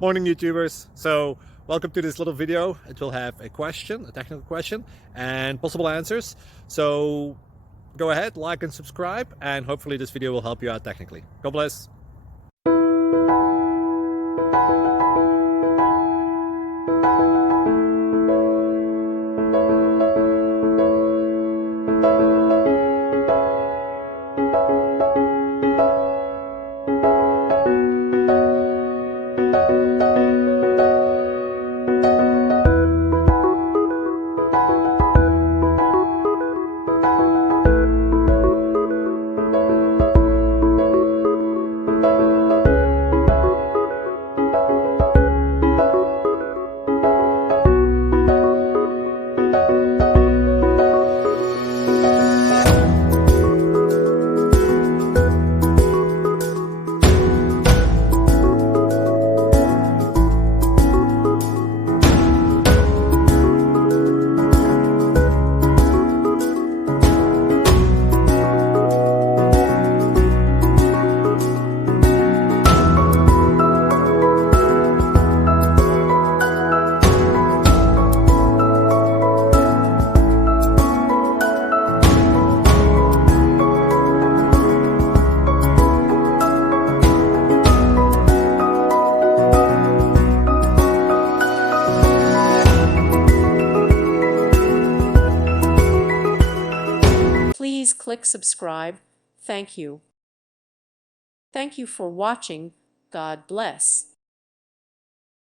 Morning, YouTubers. So welcome to this little video. It will have a question, a technical question, and possible answers. So go ahead, like and subscribe, and hopefully this video will help you out technically. God bless. Please click subscribe. Thank you. Thank you for watching. God bless.